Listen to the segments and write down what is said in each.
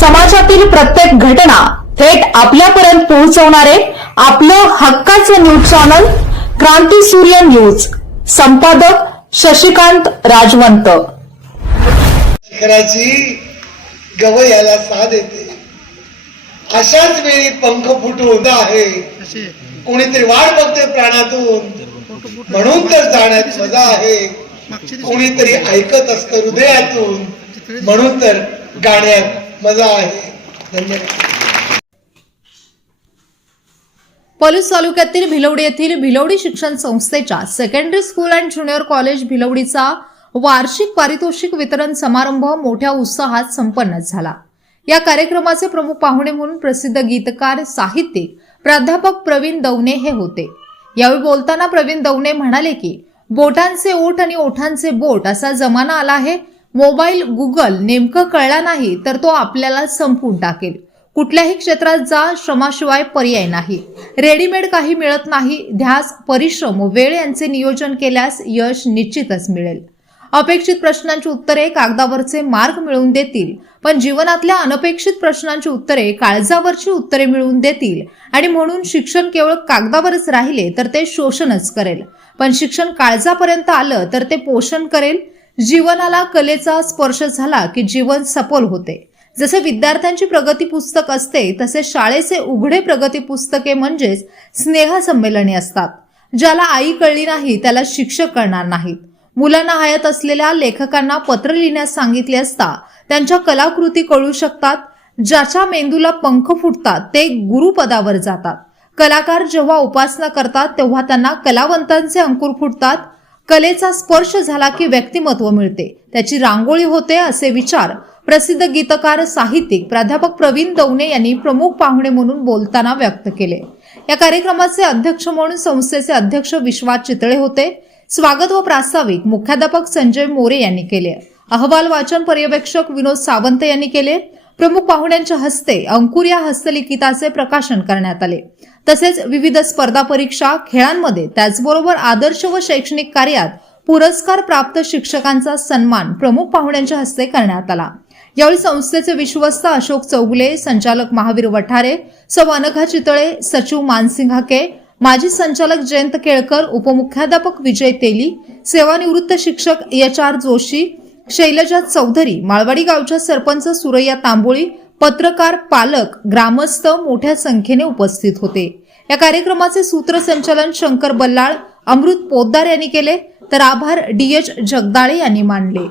समाजातील प्रत्येक घटना थेट आपल्यापर्यंत पोहोचवणारे आपलं हक्काचं न्यूज चॅनल क्रांती सूर्य न्यूज. संपादक शशिकांत राजवंत. शेखराची गवयाला साथ येते. अशाच वेळी पंख फुटून आहे. कोणीतरी वाट बघते प्राणातून. म्हणून तर जाण्यात मजा आहे. कोणीतरी ऐकत असत हृदयातून. म्हणून तर गाण्यात मजा आहे. धन्यवाद. पलूस तालुक्यातील भिलवडी येथील भिलवडी शिक्षण संस्थेच्या secondary school and junior college भिलवडीचा वार्षिक पारितोषिक वितरण समारंभ मोठ्या उत्साहात संपन्न झाला. या कार्यक्रमाचे प्रमुख पाहुणे म्हणून प्रसिद्ध गीतकार साहित्यिक प्राध्यापक प्रवीण दवणे हे होते. यावेळी बोलताना प्रवीण दवणे म्हणाले की बोटांचे ओठ आणि ओठांचे बोट असा जमाना आला आहे मोबाईल गुगल नेमकं कळला नाही तर तो आपल्याला संपून टाकेल. कुठल्याही क्षेत्रात जा श्रमाशिवाय पर्याय नाही. रेडीमेड काही मिळत नाही ध्यास परिश्रम वेळ यांचे नियोजन केल्यास यश निश्चितच मिळेल. अपेक्षित प्रश्नांची उत्तरे कागदावरचे मार्ग मिळवून देतील पण जीवनातल्या अनपेक्षित प्रश्नांची उत्तरे काळजावरची उत्तरे मिळवून देतील आणि म्हणून शिक्षण केवळ कागदावरच राहिले तर ते शोषणच करेल. पण शिक्षण काळजापर्यंत आलं तर ते पोषण करेल जीवनाला कलेचा स्पर्श झाला की जीवन सफल होते. जसे विद्यार्थ्यांची प्रगती पुस्तक असते तसे शाळेचे उघडे प्रगती पुस्तके म्हणजेच स्नेहसंमेलने असतात ज्याला आई कळली नाही त्याला शिक्षक कळणार नाहीत. मुलांना हयात असलेल्या लेखकांना पत्र लिहिण्यास सांगितले असता त्यांच्या कलाकृती कळू शकतात ज्याच्या मेंदूला पंख फुटतात ते गुरुपदावर जातात. कलाकार जेव्हा उपासना करतात तेव्हा त्यांना कलावंतांचे अंकुर फुटतात कलेचा स्पर्श झाला की व्यक्तिमत्व मिळते. त्याची रांगोळी होते असे विचार प्रसिद्ध गीतकार साहित्यिक प्राध्यापक प्रवीण दवणे यांनी प्रमुख पाहुणे म्हणून बोलताना व्यक्त केले. या कार्यक्रमाचे अध्यक्ष म्हणून संस्थेचे अध्यक्ष विश्वास चितळे होते. स्वागत व प्रास्ताविक मुख्याध्यापक संजय मोरे यांनी केले. अहवाल वाचन पर्यवेक्षक विनोद सावंत यांनी केले. प्रमुख पाहुण्यांच्या हस्ते अंकुर या हस्तलिखिताचे प्रकाशन करण्यात आले. तसेच विविध स्पर्धा परीक्षा खेळांमध्ये त्याचबरोबर आदर्श व शैक्षणिक कार्यात पुरस्कार प्राप्त शिक्षकांचा सन्मान प्रमुख पाहुण्यांच्या हस्ते करण्यात आला. यावेळी संस्थेचे विश्वस्त अशोक चौगुले संचालक महावीर वठारे सौ अनघा चितळे सचिव मानसिंग हाके माजी संचालक जयंत केळकर उपमुख्याध्यापक विजय तेली सेवानिवृत्त शिक्षक एच आर जोशी शैलजा चौधरी माळवाडी गावच्या सरपंच सुरैया तांबोळी पत्रकार पालक ग्रामस्थ मोठ्या संख्येने उपस्थित होते. या कार्यक्रमाचे सूत्रसंचालन शंकर बल्लाळ अमृत पोद्दार यांनी केले. तर आभार डी एच जगदाळे यांनी मानले.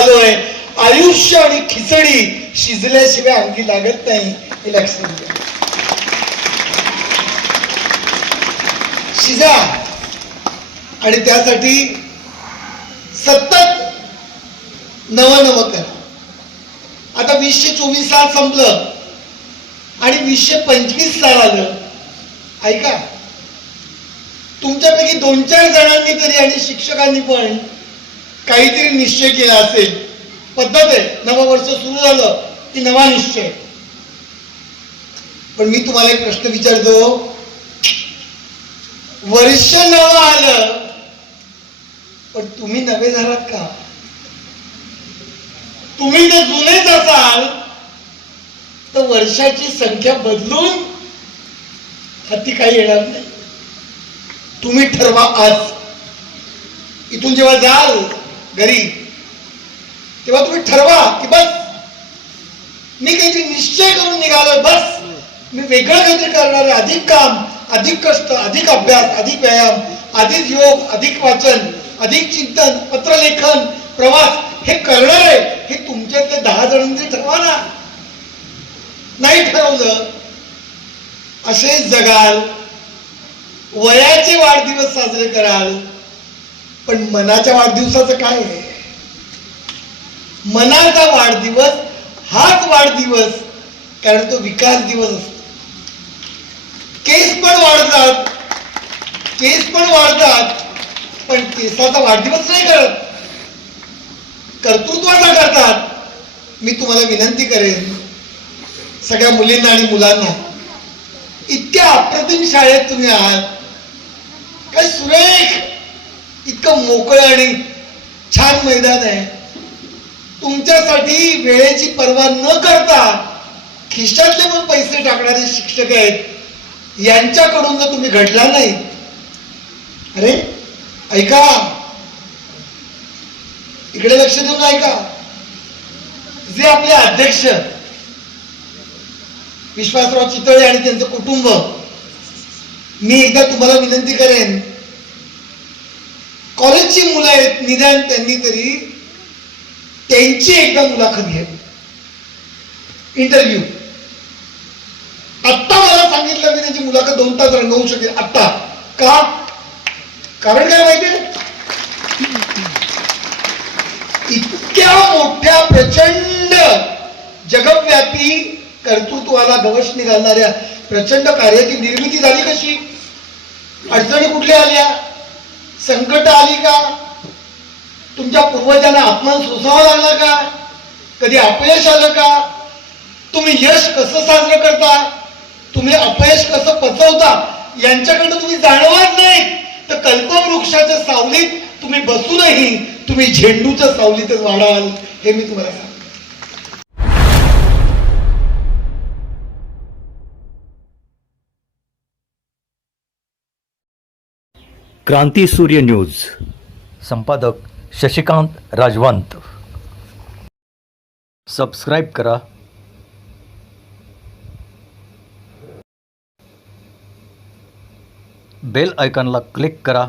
आलोय. आयुष्य आणि खिचडी शिजल्याशिवाय अंगी लागत नाही हे लक्षात घ्या. शिजा. आणि त्यासाठी सतत नवं नवं करा. आता वीसशे चोवीस साल संपलं. आणि वीसशे पंचवीस साल आलं. ऐका. तुमच्यापैकी दोन चार जणांनी तरी आणि शिक्षकांनी पण काहीतरी निश्चय केला असेल. पद्धत आहे. नवं वर्ष सुरू झालं की नवा निश्चय. पण मी तुम्हाला एक प्रश्न विचारतो. वर्ष नवं आलं पण तुम्ही नवे झालात का? तुम्ही जर जुनेच असाल तर वर्षाची संख्या बदलून हाती काही येणार नाही. तुम्ही ठरवा आज. इथून जेव्हा जाल घरी तेव्हा तुम्ही ठरवा की बस मी काहीतरी निश्चय करून निघालोय बस. मी वेगळं काहीतरी करणार आहे. अधिक काम अधिक कष्ट अधिक अभ्यास अधिक व्यायाम अधिक योग अधिक वाचन अधिक चिंतन पत्रलेखन प्रवास हे करणार आहे हे तुमच्यातले दहा जणांचे ठरवा ना. नाही ठरवलं. असेच जगाल वयाचे वाढदिवस साजरे कराल पण मनाच्या वाढदिवसाचं काय आहे? मनाचा वाढदिवस हाच वाढदिवस कारण तो विकास दिवस असतो. केस पण वाढतात केस पण वाढतात पण केसाचा वाढदिवस नाही करत. कर्तृत्वाचा करतात. मी तुम्हाला विनंती करेन सगळ्या मुलींना आणि मुलांना इतक्या अप्रतिम शाळेत तुम्ही आहात. काय सुरेख इतकं मोकळं आणि छान मैदान आहे. तुमच्यासाठी वेळेची पर्वा न करता खिशातले पण पैसे टाकणारे शिक्षक आहेत. यांच्याकडून जर तुम्ही घडला नाही. अरे ऐका. इकडे लक्ष देऊन ऐका. जे आपले अध्यक्ष विश्वासराव चितळे आणि त्यांचं कुटुंब मी एकदा तुम्हाला विनंती करेन कॉलेजची मुलं आहेत निदान त्यांनी तरी त्यांची एकदा मुलाखत घ्या. इंटरव्ह्यू आत्ता मला सांगितलं मी त्याची मुलाखत दोन तास रंगवू शकेल आत्ता. का? कारण काय माहितीये इतक्या मोठ्या प्रचंड जगव्यापी कर्तृत्वाला गवश निघालणाऱ्या प्रचंड कार्याची निर्मिती झाली कशी? अडचणी कुठल्या आल्या? संकट आली का? तुमच्या पूर्वजांना अपमान सोसावा लागला का? कधी अपयश आलं का? तुम्ही यश कसं साजरं करता? तुम्ही अपयश कसं पचवता? यांच्याकडनं तुम्ही जाणवत नाही तर कल्पवृक्षाच्या सावलीत तुम्ही बसूनही तुम्ही झेंडूच्या सावलीतच वाढाल हे मी तुम्हाला सांगतो. क्रांती सूर्य न्यूज. संपादक शशिकांत राजवंत. सबस्क्राईब करा. बेल आयकॉनला क्लिक करा.